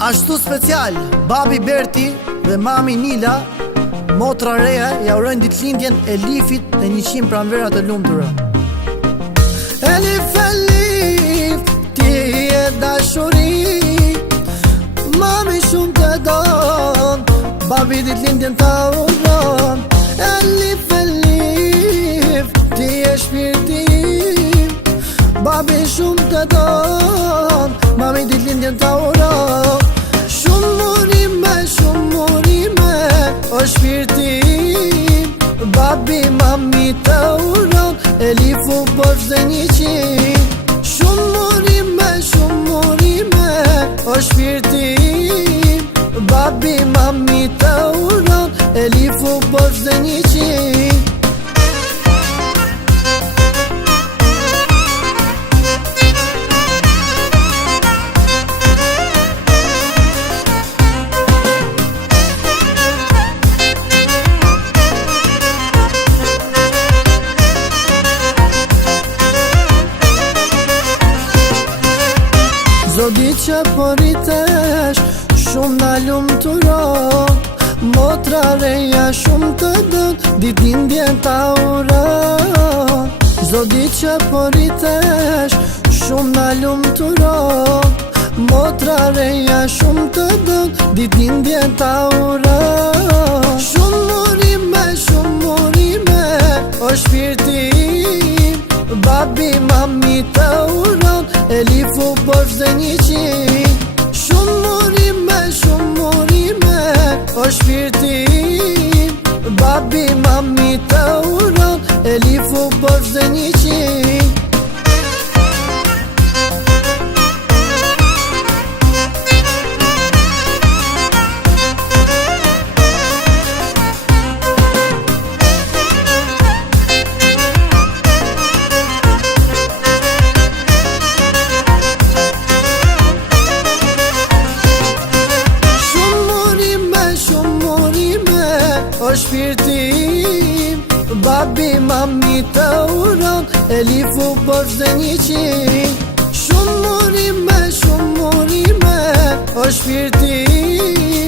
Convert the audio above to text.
Ashtu special, babi Berti dhe mami Nila, motra reja, ja urojnë ditëlindjen Elifit dhe 100 pranvera të lumtura. Elif, Elif, ti je dashuri, mami shumë të don, babi ditëlindjen ta uron. Elif, Elif, ti je shpirtim, babi shumë të don, mami ditëlindjen ta uron. Shumë murime, o shpirtim, babi mami të uron, Elifu bosh dhe 100. Shumë murime, o shpirtim, babi mami të uron, Elifu bosh dhe 100. Zodi që poritesh, shumë na lumë të ronë, motra reja shumë të dënë, ditëlindjen ta uron. Zodi që poritesh, shumë na lumë të ronë, motra reja shumë të dënë, ditëlindjen ta uron. Shumë murime, o shpirtim, babi mami të uron, Elifu bosh dhe 100. Shumë murime, o shpirtim, babi mami të uron, Elifu bosh dhe 100. O shpirtim, babi mami të uron, Elifu bosh dhe 100. Shumë murime, o shpirtim,